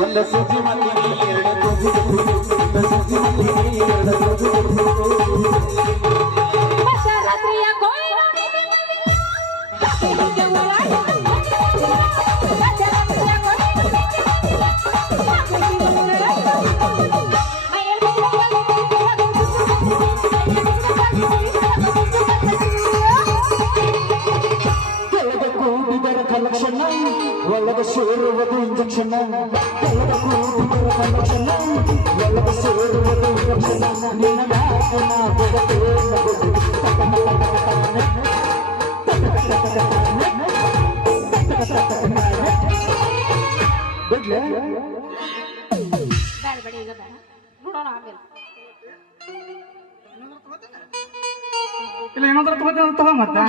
ಒಂದು ಸುದ್ದಿ ಮಾಡ್ತೀನಿ ಎರಡು ಸುದ್ದಿ ಮಾಡ್ತೀನಿ ಕಲೆಕ್ಷನ್ ಒಳಗ ಸೇರುವುದು ಇಂಜೆಕ್ಷನ್ ಕಲೆಕ್ಷನ್ ಒಳಗ ಸೇರುವುದು ಇಂಜೆಕ್ಷನ್ ನಿನ್ನ ಬಿಡ್ಲೆ ಇಲ್ಲ ಇನ್ನೊಂದ್ರ ತಗೋ ಮತ್ತೆ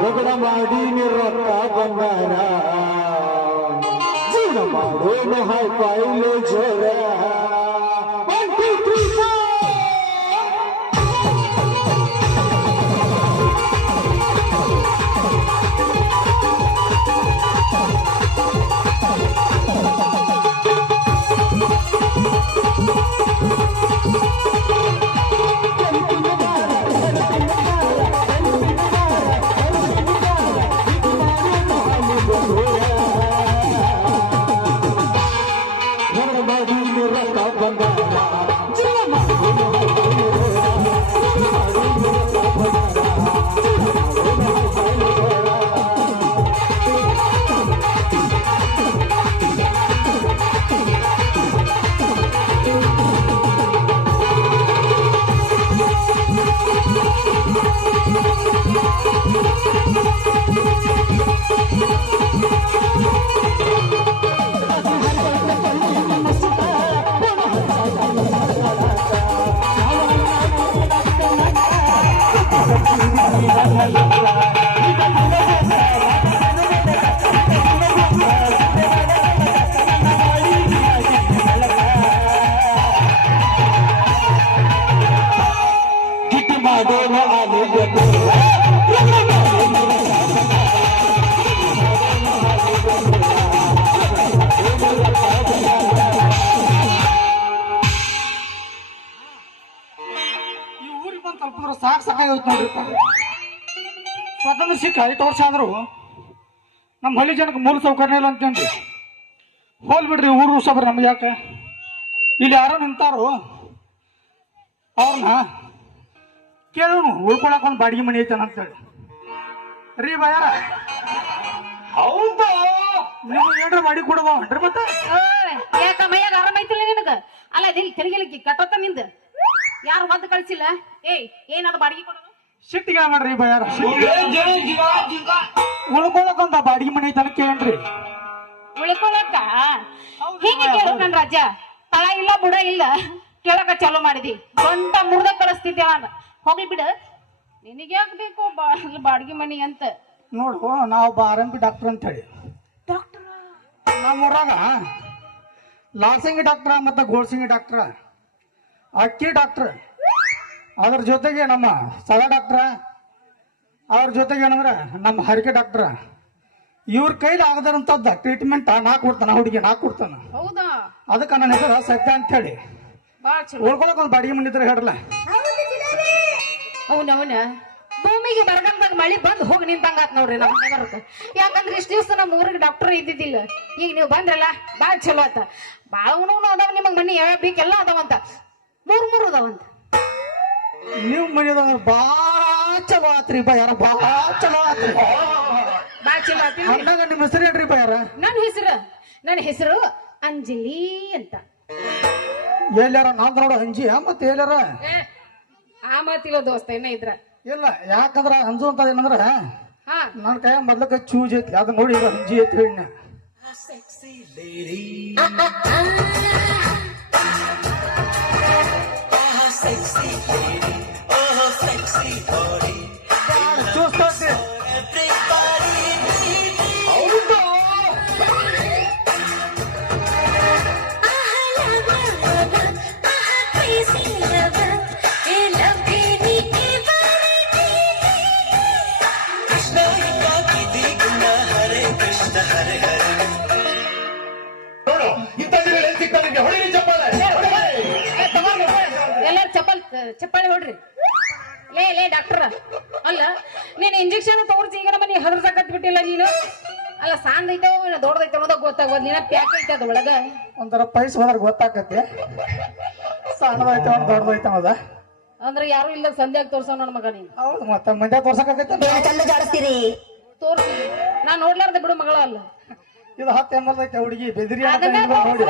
ರಗಡ ಮಾಡಿ ರೊಕ್ಕ ಬಂಗಾರ ಜೀವನ ಮಾಡೋಣ ಹಾಯ್ಪಾಯಿಲೆ ಜೋರ ಸ್ವತಂತ್ರ ಸಿಕ್ಕ 8 ವರ್ಷ ಆದ್ರೂ ನಮ್ಮ ಹಳ್ಳಿ ಜನಕ್ಕೆ ಮೂಲ ಸೌಕರ್ಯ ಇಲ್ಲ ಅಂತೇನ್ರಿ. ಹೋಲ್ ಬಿಡ್ರಿ ಊರು ಸಬ್ರಿ ನಮ್ಗೆ ಯಾಕೆ ಇಲ್ಲಿ ಯಾರೋ ನಿಂತಾರೋ ಅವ್ರನ್ನ ಕೇಳೋನು ಉಳ್ಕೊಳಕ್ ಒಂದು ಬಾಡಿಗೆ ಮನೆ ಐತನ ಅಂತೇಳಿ ರೀ ಬಾಯಾರ ಹೌದಾ ನಿಮ್ಗೆ ಏನ್ರ ಮಾಡಿ ಕೊಡವ ಹೊಂಟ್ರಿ ಮತ್ತೆ ಯಾಕ ಮೈಯಾಗ ಆರಾಮ ಐತಿಲ್ಲ ನಿನಗ ಅಲ್ಲ ಇಲ್ಲಿ ತೆರಿಗೆಲಿಕ್ಕಿ ಕಟ್ಟೋತ ನಿಂದ ಯಾರು ಬಂದು ಕಳ್ಸಿಲ್ಲ ಏಯ್ ಏನಾದ ಬಾಡಿಗೆ ಕೊಡೋದು ಸಿಟ್ಟಿಗೆ ಮಾಡ್ರಿ ಬಾಯಾರ ಉಳ್ಕೊಳಕ್ ಒಂದು ಬಾಡಿಗೆ ಮನೆ ಐತನ ಕೇಳ್ರಿ ಉಳ್ಕೊಳಕ ಹೀಗೆ ಕೇಳು ನನ್ ರಾಜ ತಳ ಇಲ್ಲ ಬುಡ ಇಲ್ಲ ಕೇಳಕ ಚಾಲೂ ಮಾಡಿದಿ ಗಂಟ ಮುರ್ದ ಕಳಿಸ್ತಿದ್ದೆ ನಾನು ಹೋಗ್ಲಿ ಬಿಡ ನಿನಗೆ ಯಾಕೆ ಬೇಕು ಬಾಡಿಗೆ ಮನಿ ಅಂತ ನೋಡು ನಾವೊಬ್ಬ ಆರಂಭಿ ಡಾಕ್ಟರ್ ಅಂತ ಹೇಳಿ ಡಾಕ್ಟರ್ ನಮ್ಮೂರಾಗ ಲಾಲ್ಸಿಂಗಿ ಡಾಕ್ಟ್ರ ಮತ್ತು ಗೋಳ್ಸಿಂಗಿ ಡಾಕ್ಟ್ರ ಅಕ್ಕಿ ಡಾಕ್ಟ್ರ್ ಅದ್ರ ಜೊತೆಗೆ ನಮ್ಮ ಸದಾ ಡಾಕ್ಟ್ರ ಅವ್ರ ಜೊತೆಗೆ ಏನಂದ್ರೆ ನಮ್ಮ ಹರಿಕೆ ಡಾಕ್ಟ್ರ ಇವ್ರ ಕೈಲಿ ಆಗದಂತದ್ದ ಟ್ರೀಟ್ಮೆಂಟ್ ನಾ ಕೊಡ್ತಾನ ಹುಡುಗಿ ನಾ ಕೊಡ್ತಾನ ಹೌದಾ ಅದಕ್ಕೆ ನನ್ನ ಹೆಸರು ಸತ್ಯ ಅಂತ ಹೇಳಿ ಉಳ್ಕೊಳಕ್ ಒಂದು ಬಾಡಿಗೆ ಮನಿದ್ರೆ ಹೇಳ್ರಲ್ಲ ಅವನವನ ಭೂಮಿಗೆ ಬರಗಂದಾಗ ಮಳಿ ಬಂದ್ ಹೋಗಿ ನಿಂತಂಗಾತ್ ನೋಡ್ರಿ ನಮ್ಮ ನಗರಕ್ಕ ಯಾಕಂದ್ರೆ ಇಷ್ಟ ದಿವಸ ನಮ್ಮ ಊರಿಗೆ ಡಾಕ್ಟರ್ ಇದ್ದಿದ್ದಿಲ್ಲ ಈಗ ನೀವು ಬಂದ್ರಲ್ಲ ಬಾಳ ಚಲೋ ಆತ ಬಾಳ ಉಣವನು ಅದಾವ ನಿಮಗ್ ಮನಿ ಯಾವ ಬೇಕೆಲ್ಲ ಅದಾವಂತ ಮೂರ್ ಅದಾವಂತ ನೀವು ಮನಿದ ಬಾಳ ಚಲೋ ಆತ್ರಿ ಯಾರ ಬಾಳ ಚಲೋ ಆತ್ರಿ ಬಾಳ ಚಲೋ ಆತ್ರಿ ಅಂದಾಗ ನಿಮ್ಮ ಹೆಸರು ಏನ್ರಿ ಯಾರ ನನ್ನ ಹೆಸರು ಅಂಜಲಿ ಅಂತ ಎಲ್ಲಾರ ನಾವ್ ನೋಡ ಅಂಜಿ ಮತ್ತೆ ಎಲ್ಲಾರ ಆ ಮಾತಿಲ್ಲ ದೋಸ್ತ ಏನ ಇದ್ರ ಇಲ್ಲ ಯಾಕಂದ್ರ ಅಂಜು ಅಂತ ಏನಂದ್ರ ನನ್ನ ಕೈ ಮೊದ್ಲಕ್ಕ ಚೂಜ್ ಐತಿ ಅದ್ ನೋಡಿ ಅಂಜಿ ಐತಿ ಹೇಳಿ ಇಂಥ ದಿನ ಸಿಕ್ಕ ನಿಮಗೆ ಹೊಡಿಲಿ ಚಪ್ಪಾಳೆ ಎಲ್ಲಾರು ಚಪ್ಪಾಳಿ ಹೊಡ್ರಿ. ಲೇ ಡಾಕ್ಟರ್, ಅಲ್ಲ ನೀನ್ ಇಂಜೆಕ್ಷನ್ ತಗೋರ್ಸಿ ಈಗ ನಮ್ಮ ನೀ ಹದರ್ಸಕತ್ ಬಿಟ್ಟಿಲ್ಲ ನೀನು. ಅಲ್ಲ ಸಾಂದ್ ಐತೋ ದೊಡ್ಡದೈತೆ ಅನ್ನೋದಾಗ ಗೊತ್ತಾಗೋದು. ನೀನ ಪ್ಯಾಕ್ ಐತೆ ಅದ ಒಳಗ ಒಂಥರ ಪೈಸ್ ಹೋದ್ರೆ ಗೊತ್ತಾಕತಿ ಸಣ್ಣದೈತೆ ಒಂದು ದೊಡ್ಡದೈತೆ ಅನ್ನೋದ. ಅಂದ್ರೆ ಯಾರು ಇಲ್ಲ ಸಂಧ್ಯಾಗ ತೋರ್ಸೋ ನನ್ನ ಮಗ ನೀನು. ಹೌದು ಮತ್ತೆ ಮಂದ್ಯ ತೋರ್ಸಕೈತೆ ತೋರ್ಸಿ ನಾನ್ ನೋಡ್ಲಾರ್ದೆ ಬಿಡು ಮಗಳ ಅಲ್ಲ. ಇದು 10 ಎಂಬಲ್ ಐತೆ ಹುಡುಗಿ ಬೆದರಿ ಅಂತ ಅದನ್ನ ನೋಡಿ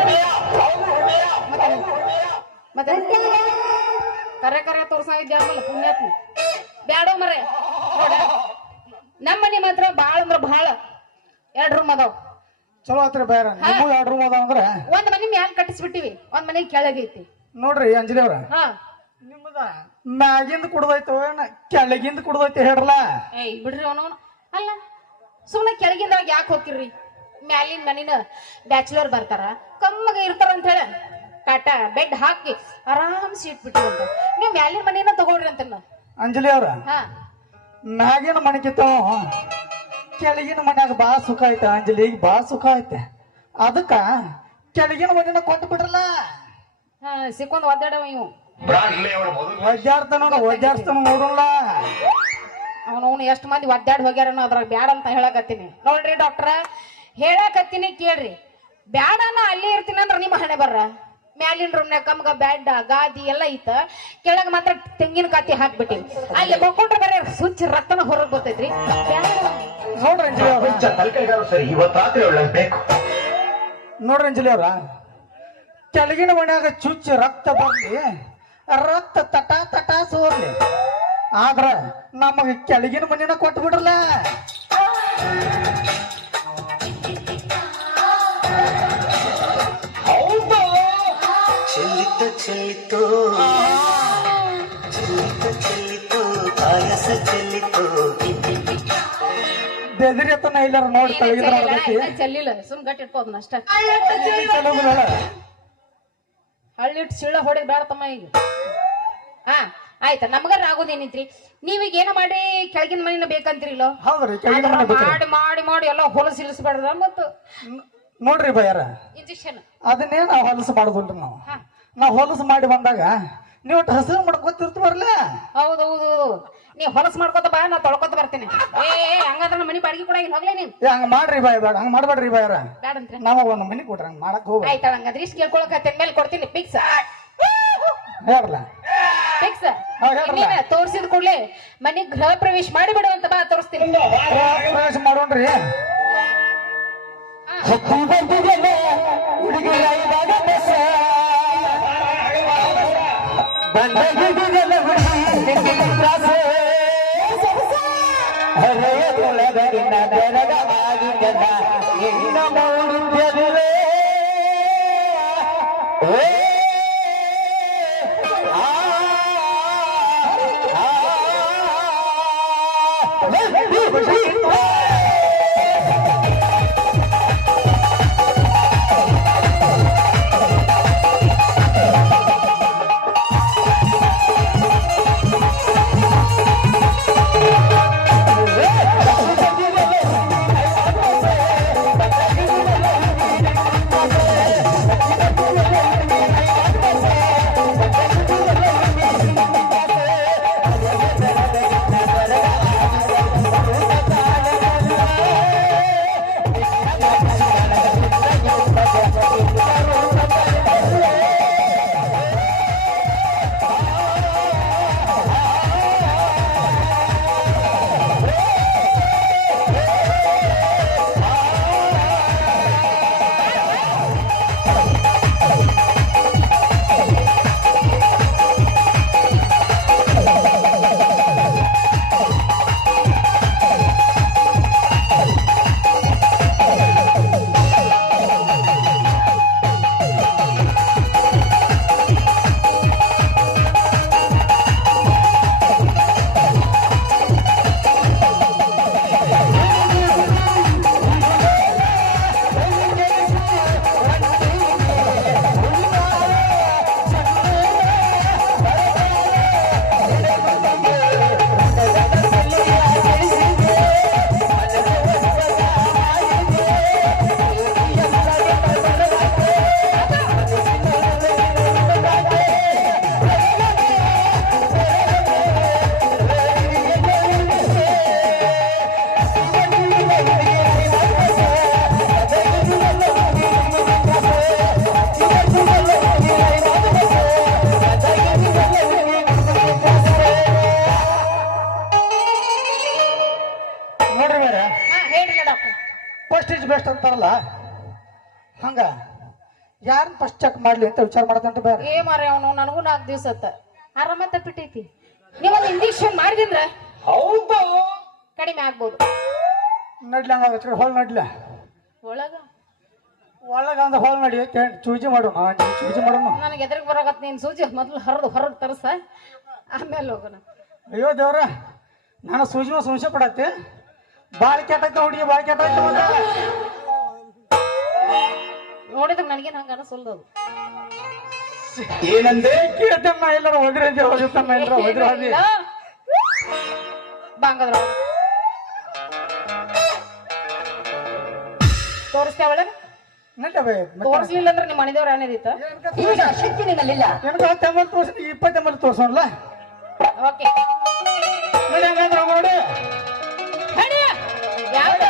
ಮತ್ತೆ ಕರೆ ತೋರ್ಸ ಇದ್ದೆ ಆಮೇಲೆ ಪುಣ್ಯಾತ್ಮ ಬ್ಯಾಡೋ ಮರೆ. ನಮ್ಮ ಮನೆ ಮಾತ್ರ ಬಾಳ ಅಂದ್ರ ಬಾಳ 2 ರೂಮ್ ಅದಾವ. ಚಲೋ ಆತ್ರಿ ಬೇರೆ ನಿಮಗೂ 2 ರೂಮ್ ಅದಾವ ಅಂದ್ರೆ ಒಂದ್ ಮನಿ ಮ್ಯಾಲ ಕಟ್ಟಿಸ್ಬಿಟ್ಟಿವಿ, ಒಂದ್ ಮನೆ ಕೆಳಗೈತಿ. ನೋಡ್ರಿ ಅಂಜಲಿ ಅವ್ರ ಹಾ ನಿಮ್ಮದ ಮ್ಯಾಗಿಂದ ಕುಡ್ದೈತೆ ಏನ ಕೆಳಗಿಂದ ಕುಡ್ದೈತೆ ಹೇಳ್ರಲ್ಲ. ಏಯ್ ಬಿಡ್ರಿ ಅವನು. ಅಲ್ಲ ಸುಮ್ಮನೆ ಕೆಳಗಿಂದಾಗ ಯಾಕೆ ಹೋಗಿರ್ರಿ? ಮ್ಯಾಲಿನ ಮನಿನ ಬ್ಯಾಚುಲರ್ ಬರ್ತಾರ, ಕಮ್ಮಗ ಇರ್ತಾರ ಅಂತ ಹೇಳ ಕಾಟ ಬೆಡ್ ಹಾಕಿ ಆರಾಮ್ ಸೀಟ್ ಬಿಟ್ಟಿರಂತ. ನೀವು ಮ್ಯಾಲಿನ ಮನಿನ ತಗೊಳ್ರಿ ಅಂತ. ಅಂಜಲಿ ಅವ್ರ ಹಾ ಮ್ಯಾಗಿನ ಮನೆಗಿತ್ತ ಕೆಳಗಿನ ಮನ್ಯಾಗ ಬಾ ಸುಖ ಐತೆ ಅಂಜಲಿ, ಬಾ ಸುಖ ಐತೆ. ಅದಕ್ಕ ಕೆಳಗಿನ ಮನೆನ ಕೊಟ್ಟು ಬಿಡ್ರಲ್ಲ. ಹಾ ಸಿಕ್ಕೊಂಡ್ ಒದ್ದಾಡವ ಇವು. ಬ್ರಾಡ್ಲಿ ಅವರ ಮೊದಲು ಒದ್ದಾಡ್ತಾನ ನೋಡಲ್ಲ. ಅವನು ಎಷ್ಟು ಮಂದಿ ಒದ್ದಾಡಿ ಹೋಗ್ಯಾರನೋ ಅದ್ರಾಗ ಬ್ಯಾಡ ಅಂತ ಹೇಳಕತ್ತೀನಿ. ನೋಡ್ರಿ ಡಾಕ್ಟ್ರ, ಹೇಳಕತ್ತೀನಿ ಕೇಳ್ರಿ. ಬ್ಯಾಡನ ಅಲ್ಲೇ ಇರ್ತೀನಿ ಅಂದ್ರ ನಿಮ್ಮ ಹಣೆ ಬರ್ರ. ಮ್ಯಾಲಿನ ರೂಮ್ನಾಗ ಕಮ್ಗ ಬ್ಯಾಡ್ ಗಾದಿ ಎಲ್ಲ ಐತ, ಕೆಳಗ ಮಾತ್ರ ತೆಂಗಿನ ಕಾತಿ ಹಾಕ್ಬಿಟ್ಟಿವಿ. ಅಲ್ಲಿ ಮಕ್ಕೊಂಡ್ರೆ ಬರೀ ಸುಚ್ಚ ರಕ್ತನ ಹೊರಗ್ ಬರ್ತೈತ್ರಿ. ನೋಡ್ರಿ ಅಂಜಲಿ ಅವ್ರ ತಲಕೈಗಾರು ಸರಿ ಇವತ್ತು ರಾತ್ರಿ ಒಳ್ಳೆ ಬೇಕು. ನೋಡ್ರಿ ಅಂಜಲಿ ಅವ್ರ ಕೆಳಗಿನ ಮನ್ಯಾಗ ಚುಚ್ಚಿ ರಕ್ತ ಬರ್ಲಿ, ರಕ್ತ ತಟ ಸೋರ್ಲಿ, ಆದ್ರ ನಮಗ ಕೆಳಗಿನ ಮನಿನ ಕೊಟ್ಟು ಬಿಡ್ರಲ್ಲ. ಹೌದು ಚೆಲ್ಲಿತು ಪಾಯಸ ಚೆಲ್ಲಿತು. ಬೆದರಿ ಅತ್ತನ ಇಲ್ಲಾರ ನೋಡಿ ತೆಳಗಿದ್ರ ಚೆಲ್ಲಿಲ್ಲ, ಸುಮ್ ಗಟ್ಟಿ ಇಟ್ಕೋದ್ನ ಅಷ್ಟ. ಹಳ್ಳಿಟ್ಟು ಸಿಳ್ಳ ಹೊಡೆದ್ ಬೇಡ ತಮ್ಮ ಈಗ. ಹಾ ಆಯ್ತಾ, ನಮಗಾರ ಆಗೋದೇನಿತ್ರಿ? ನೀವೀಗ ಏನ ಮಾಡಿ ಕೆಳಗಿನ ಮನಿನ ಬೇಕಂತೀರಿಲ್ಲ? ಹೌದ್ರಿ ಕೆಳಗಿನ ಮನೆ ಬೇಕ್ರಿ. ಮಾಡಿ ಮಾಡಿ ಮಾಡಿ ಎಲ್ಲ ಹೊಲಸು ಇಳಿಸ್ಬೇಡ್ರ ಮತ್ತು ನೋಡ್ರಿ ಬಯ್ಯಾರ, ಇಂಜೆಕ್ಷನ್ ಅದನ್ನೇ ನಾವು ಹೊಲಸು ಮಾಡುದಿಲ್ರಿ. ನಾವು ಹೊಲಸು ಮಾಡಿ ಬಂದಾಗ ನೀವು ಹಸಿರು ಮಾಡ್ಕೊತಿರ್ತ ಬರ್ಲ. ಹೌದೌದು, ನೀವ್ ಹೊಲಸು ಮಾಡ್ಕೊತ ಬಾ, ನಾ ತೊಳ್ಕೊತ ಬರ್ತೀನಿ. ಹಂಗಾದ್ರ ನಮ್ಮ ಮನಿ ಬಾಡಿಗೆ ಕೊಡಾಗಿಲ್ಲ, ಹೋಗ್ಲೇ ನೀನ್. ಹಂಗ ಮಾಡ್ರಿ ಬಾಯ್, ಬೇಡ ಹಂಗ ಮಾಡ್ಬೇಡ್ರಿ ಬಾಯ್ಯಾರ. ಬೇಡಂತ್ರಿ ನಾವ ಒಂದ್ ಮನಿ ಕೊಡ್ರಿ, ಹಂಗ ಮಾಡಕ್ ಹೋಗ. ಆಯ್ತಾ, ಹಂಗಾದ್ರೆ ಇಷ್ಟು ಕೇಳ್ಕೊಳಕತ್ತೇನ್ ಮೇಲೆ ಕೊಡ್ತೀನಿ. ಫಿಕ್ಸ್ ಹೇಳ್ರಲ್ಲ. ಫಿಕ್ಸ್. ಹೇಳ್ರಲ್ಲ. ತೋರ್ಸಿದ ಕೂಡ್ಲೆ ಮನಿ ಗೃಹ ಪ್ರವೇಶ ಮಾಡಿ ಬಿಡುವಂತ ಬಾ, ತೋರಿಸ್ತೀನಿ. ಪ್ರವೇಶ ಮಾಡೋಣ್ರಿ. ಹಂಗ ಯಾರು ಫಸ್ಟ್ ಚೆಕ್ ಮಾಡ್ಲಿ ಅಂತ ವಿಚಾರ ಮಾಡ್ತಂತ ಬೇರೆ. ಏ ಮಾರ ಅವನು ನನಗೂ 4 ದಿವಸ ಆರಾಮ ತಪ್ಪಿಟ್ಟೈತಿ. ನೀವೊಂದು ಇಂಜೆಕ್ಷನ್ ಮಾಡಿದ್ರ ಹೌದು ಕಡಿಮೆ ಆಗ್ಬೋದು. ನಡ್ಲಿ ಹಂಗ ಹೊಳ್ ನಡ್ಲ ಒಳಗ ಒಳಗ ಅಂದ ಹೊಳ್ ನಡಿ ಚೂಜಿ ಮಾಡೋಣ ಚೂಜಿ ಮಾಡೋಣ. ನನಗೆ ಎದುರಿಗೆ ಬರಾಕತ್ ನೀನ್ ಸೂಜಿ ಮೊದ್ಲು ಹೊರಗೆ ತರಸ ಆಮೇಲೆ ಹೋಗೋಣ. ಅಯ್ಯೋ ದೇವ್ರ ನಾನು ಸೂಜಿನ ಸಂಶಯ ಪಡತ್ತೆ. ಬಾಳ್ ಕೆಟ್ಟೈತೆ ಹುಡುಗಿ ಬಾಳ್ ಕೆಟ್ಟೈತೆ ನೋಡಿದ್ರೆ ನನಗೇನು ಹಂಗ ಅನಿಸಲ್ದು. ಏನಂದೆ ಕೇಳ್ತಮ್ಮ ಎಲ್ಲರೂ ಹೋದ್ರಿ ಹೋಗಿರ್ತಮ್ಮ ಎಲ್ಲರೂ ಹೋದ್ರಿ ಹೋಗಿ ಬಾಂಗದ್ರ ತೋರಿಸ್ತೇವಳ ನಡ್ಲ ಬೈ ತೋರಿಸ್ಲಿಲ್ಲ ಅಂದ್ರೆ ನಿಮ್ಮ ಮನೆದೇವ್ರ ಏನಿದಿತ್ತ ಈಗ ಶಕ್ತಿ ನಿನ್ನಲ್ಲಿಲ್ಲ. ಏನಕ್ಕೆ 10 ತೋರ್ಸಿ 20 ತೋರ್ಸೋಲ್ಲ. ಓಕೆ ನಡಿ ಹಂಗಂದ್ರ ನೋಡಿ ಯಾವ್ದು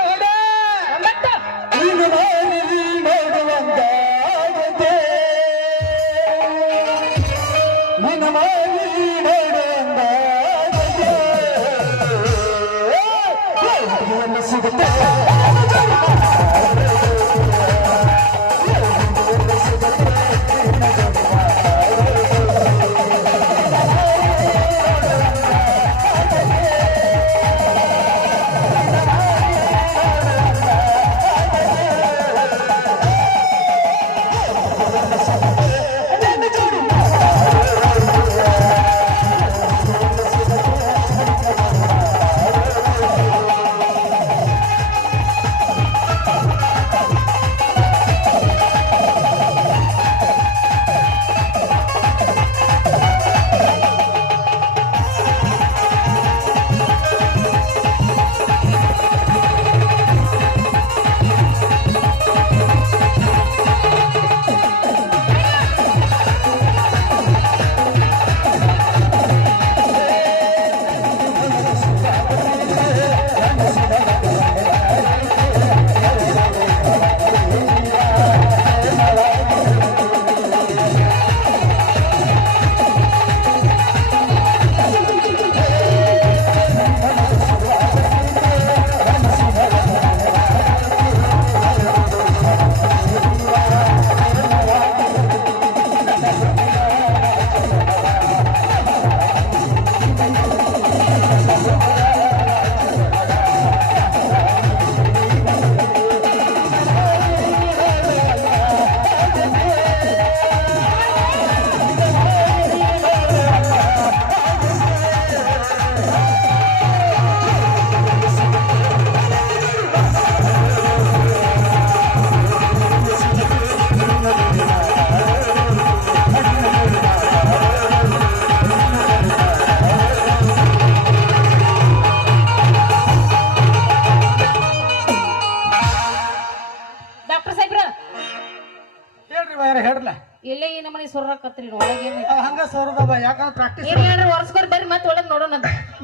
9 ಹೇಳ್ರಲ್ಲ ಎಲ್ಲೇ ಈ ನಮ್ಮನೆ ಸೊರ್ರಾಕತ್ರಿ ಒಳಗೆ ಏನೈತಿ ಹಂಗ ಸೋರದವ ಯಾಕಂದ್ರೆ ಪ್ರಾಕ್ಟೀಸ್ ಏನ್ ಹೇಳ್ರಿ ವರ್ಷಕೋರ್ ಬರ್ರಿ ಮತ್ತೆ ಒಳಗ್ ನೋಡೋಣ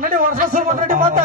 ನಡಿ ವರ್ಷ ಸುರ್ ನಡಿ ಮತ್ತ